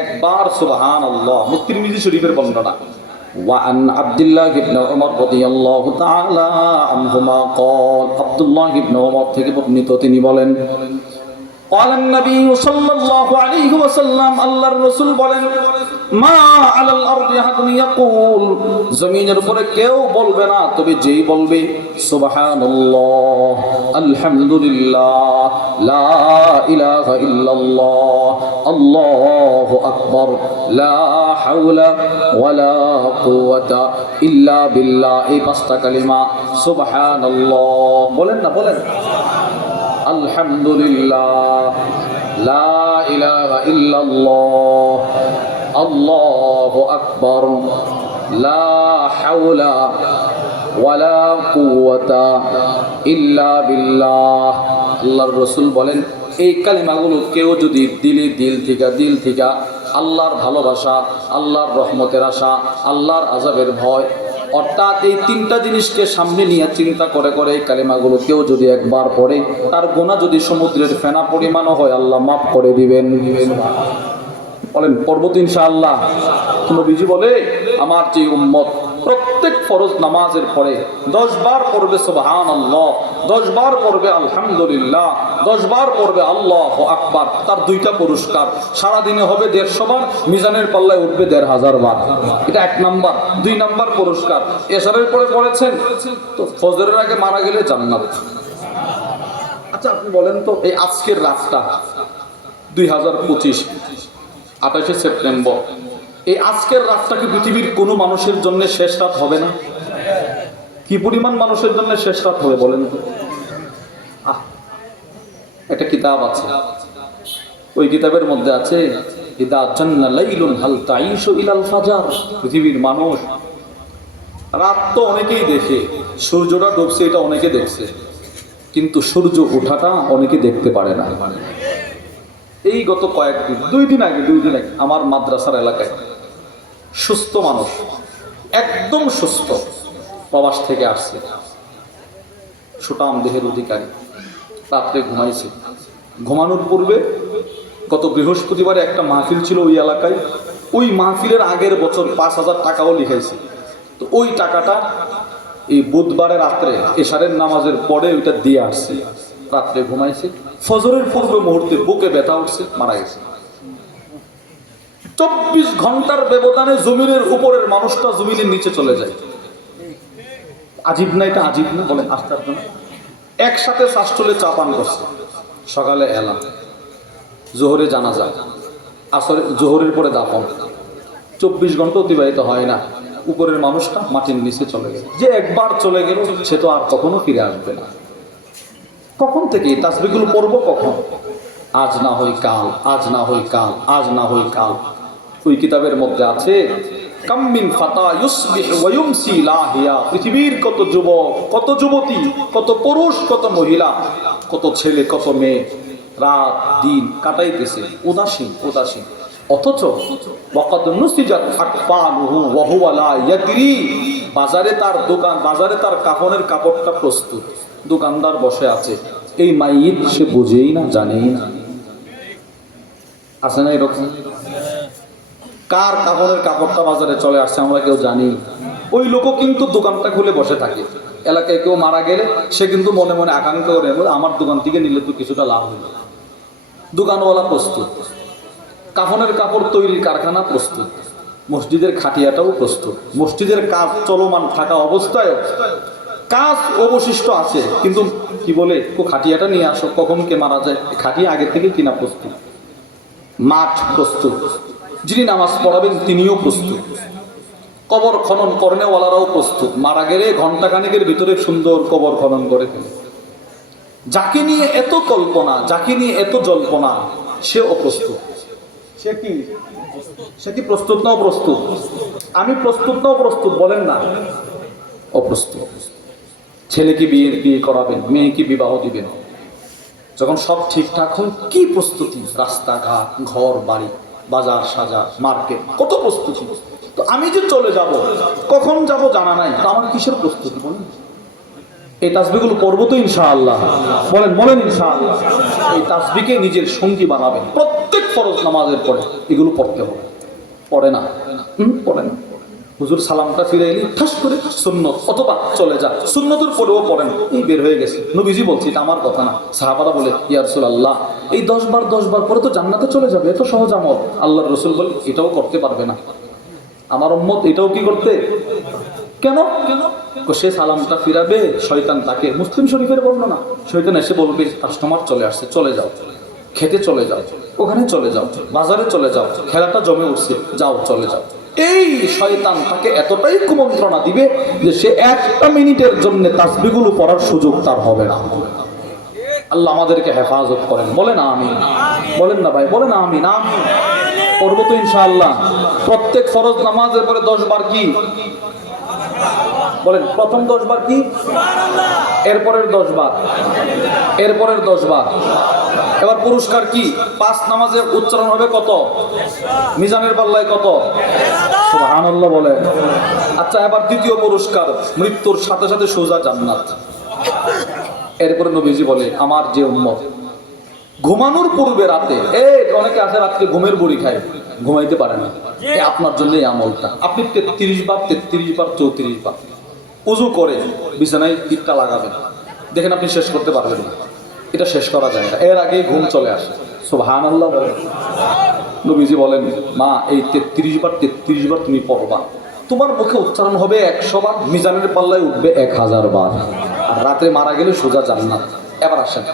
একবার সুবহানাল্লাহ। তিরমিজি শরীফের বর্ণনা। وعن عبد الله بن عمر رضي الله تعالى عنهما قال عبد الله بن عمر থেকে বর্ণিত তিনি বলেন قال النبي صلى الله عليه وسلم আল্লাহর রাসূল বলেন মা আলাল আরদি আহাদুন ইয়াকুল জমিনের উপরে কেউ বলবে না তবে যেই বলবে সুবহানাল্লাহ আলহামদুলিল্লাহ লা ইলাহা ইল্লাল্লাহ আল্লাহু আকবার লা হাওলা ওয়ালা কুওয়াতা ইল্লা বিল্লাহ, এই পাঁচটা কালিমা সুবহানাল্লাহ বলেন না, বলেন আলহামদুলিল্লাহ লা ইলাহা ইল্লাল্লাহ আল্লাহু আকবার লা হাওলা ওয়ালা কুওয়াতা ইল্লা বিল্লাহ। আল্লাহর রাসূল বলেন এই কালিমাগুলো কেউ যদি দিল থেকে আল্লাহর ভালোবাসা, আল্লাহর রহমতের আশা, আল্লাহর আযাবের ভয়, অর্থাৎ এই তিনটা জিনিসকে সামনে নিয়ে চিন্তা করে এই কালিমাগুলো কেউ যদি একবার পড়ে তার গুনাহ যদি সমুদ্রের ফেনা পরিমাণও হয় আল্লাহ মাফ করে দিবেন। বলেন পড়ব তো ইনশাআল্লাহ। নবীজি বলে আমার যে উম্মত প্রত্যেক ফরজ নামাজের পরে 10 বার পড়বে সুবহানাল্লাহ, 10 বার পড়বে আলহামদুলিল্লাহ, 10 বার পড়বে আল্লাহু আকবার, তার দুইটা পুরস্কার। সারা দিনে হবে 150 বার, মিজানের পাল্লায় উঠবে 1500 বার। এটা 1 নাম্বার। 2 নাম্বার পুরস্কার এশারের পরে পড়েছেন তো ফজরের আগে মারা গেলে জান্নাত। আচ্ছা আপনি বলেন তো এই আজকের রাতটা 2025 28 সেপ্টেম্বর, এই আজকের রাতটা কি পৃথিবীর কোনো মানুষের জন্য শেষ রাত হবে না? কি পরিমাণ মানুষের জন্য শেষ রাত হবে বলেন তো? একটা কিতাব আছে, ওই কিতাবের মধ্যে আছে ইদা জান্না লাইলুন হাল তাইশু ইলাল ফাজার। পৃথিবীর মানুষ রাত তো অনেকেই দেখে, সূর্যটা ডুবছে এটা অনেকে দেখছে, কিন্তু সূর্য ওঠাটা অনেকে দেখতে পারে না। এই গত কয়েকদিন 2 দিন আগে আমার মাদ্রাসার এলাকায় সুস্থ মানুষ, একদম সুস্থ, প্রবাস থেকে আসছে, সুঠাম দেহের অধিকারী, রাত্রে ঘুমাইছে। ঘুমানোর পূর্বে গত বৃহস্পতিবারে একটা মাহফিল ছিল ওই এলাকায়, ওই মাহফিলের আগের বছর 5000 টাকাও লিখাইছে। তো ওই টাকাটা এই বুধবারে রাত্রে এশারের নামাজের পরে ওইটা দিয়ে আসছে। রাত্রে ঘুমাইছে, ফজরের পূর্ব মুহূর্তে বুকে ব্যথা উঠছে, মারা গেছে। 24 ঘন্টার ব্যবধানে জমিনের উপরের মানুষটা জমিনের নিচে চলে যায়। আজীব না এটা? আজীব না? বলেন আশ্চর্য না? একসাথে শাস্ত্রলে চা পান করছে, সকালে এলাম, জোহরে জানাজা, আসরে জোহরের পরে দাফন, 24 ঘন্টা অতিবাহিত হয় না, উপরের মানুষটা মাটির নিচে চলে গেল। যে একবার চলে গেল সে তো আর কখনো ফিরে আসবে না। কখন থেকে এই তাসবিহগুলো পড়বো? কখন? আজ না হই কাল, আজ না হই কাল, আজ না হই কাল। ওই কিতাবের মধ্যে আছে কাম্মিন ফাতা ইউসবিহ ওয়া ইউমসি লাহিয়া। পৃথিবীর কত যুবক, কত যুবতী, কত পুরুষ, কত মহিলা, কত ছেলে, কত মেয়ে রাত দিন কাটাইতেছে উদাসীন। অথচ ওয়াকাদ নুসিজাত আকফানুহু ওয়া হুয়া লা ইয়াদরি। বাজারে তার দোকান, বাজারে তার কাফনের কাপড়টা প্রস্তুত, দোকানদার বসে আছে, এই মাইয়িত সে বুঝেই না, জানেই না। আছে না এরকম? কার কাপড়ের কাপড়টা বাজারে চলে আসছে আমরা কেউ জানি। ওই লোকও কিন্তু দোকানটা খুলে বসে থাকে। এলাকায় কেউ মারা গেলে সে কিন্তু মনে মনে আকাঙ্ক্ষা করে আমার দোকান থেকে নিলে তো কিছুটা লাভ হইল। দোকানওয়ালা প্রস্তুত, কাফনের কাপড় তৈরির কারখানা প্রস্তুত, মসজিদের খাটিয়াটাও প্রস্তুত। মসজিদের কাজ চলমান থাকা অবস্থায় কাজ অবশিষ্ট আছে, কিন্তু কি বলে খাটিয়াটা নিয়ে আসো, কখন কে মারা যায়, খাটিয়া আগে থেকে কিনা প্রস্তুত। মাঠ প্রস্তুত, যিনি নামাজ পড়াবেন তিনিও প্রস্তুত, কবর খনন করনেওয়ালারাও প্রস্তুত। মারা গেলে ঘণ্টাখানেকের ভিতরে সুন্দর কবর খনন করে ফেলে। যাকে নিয়ে এত কল্পনা, যাকে নিয়ে এত জল্পনা, সে অপ্রস্তুত। সে কি প্রস্তুত নাও? প্রস্তুত। আমি প্রস্তুত নাও? প্রস্তুত। বলেন না অপ্রস্তুত। ছেলেকে বিয়ে করাবেন, মেয়েকে বিবাহ দিবেন, যখন সব ঠিকঠাক হয় কি প্রস্তুতি, রাস্তাঘাট, ঘর বাড়ি, বাজার সাজার, মার্কেট, কত প্রস্তুতি। তো আমি যে চলে যাব, কখন যাব জানা নাই, তো আমার কিসের প্রস্তুতি বলেন? এই তাসবিহগুলো পড়বো তো ইনশাআল্লাহ। বলেন ইনশাআল্লাহ। এই তাসবিহকে নিজের সঙ্গী বানাবেন। প্রত্যেক ফরজ নামাজের পরে এগুলো পড়তে হবে। পড়ে না, পড়ে না। হুজুর সালামটা ফিরে এলি ঠাস করে সুন্নত, অথবা চলে যা, সুন্নতের পরেও পড়েন, এই বের হয়ে গেছে। নবীজি বলছি, এটা আমার কথা না। সাহাবারা বলে, ইয়া রাসূলুল্লাহ, এই 10 বার পরে তো জান্নাতে চলে যাবে, এত সহজ আমল। আল্লাহর রাসূল বলে, এটাও করতে পারবে না আমার উম্মত, এটাও কি করতে? কেন? সে সালামটা ফিরাবে, শয়তান তাকে, মুসলিম শরীফের বর্ণনা, শয়তান এসে বলবে, কাস্টমার চলে আসছে, চলে যাও, খেতে চলে যাও, ওখানে চলে যাও, বাজারে চলে যাও, খেলাটা জমে উঠছে, যাও চলে যাও। এই শয়তান তাকে এতটাই কুমন্ত্রণা দিবে যে সে একটা মিনিটের জন্য তাসবিহগুলো পড়ার সুযোগ তার হবে না। আল্লাহ আমাদেরকে হেফাজত করেন, বলেন আমিন। বলেন না ভাই, বলেন আমিন। আমিন করবো তো ইনশাআল্লাহ। প্রত্যেক ফরজ নামাজের পরে 10 বার কি বলেন? প্রথম 10 বার কি? এরপরের 10 বার, এরপরের 10 বার। এবার পুরস্কার কি? 5 নামাজে উচ্চারণ হবে কত? মিজানের পাল্লায় কত? সুবহানাল্লাহ বলেন। আচ্ছা, এবার দ্বিতীয় পুরস্কার, মৃত্যুর সাথে সাথে সোজা জান্নাত। এরপরে নবীজি বলে, আমার যে উম্মত ঘুমানোর পূর্বে রাতে, অনেকে আছে রাত্রে ঘুমের বড়ি খায়, ঘুমাইতে পারে না, আপনার জন্য এই আমলটা। আপনি 33 বার 34 বার উযু করে বিছানায় টিপটা লাগাবেন, দেখেন আপনি শেষ করতে পারবেন না। এটা শেষ করা যায় না, এর আগেই ঘুম চলে আসে। সুবহানাল্লাহ বলেন। নবীজি বলেন, মা, এই 33 বার তুমি পড়বা, তোমার মুখে উচ্চারণ হবে 100 বার, মিজানের পাল্লায় উঠবে 1000 বার, আর রাতে মারা গেলে সোজা জান্নাত। এবার আসেন,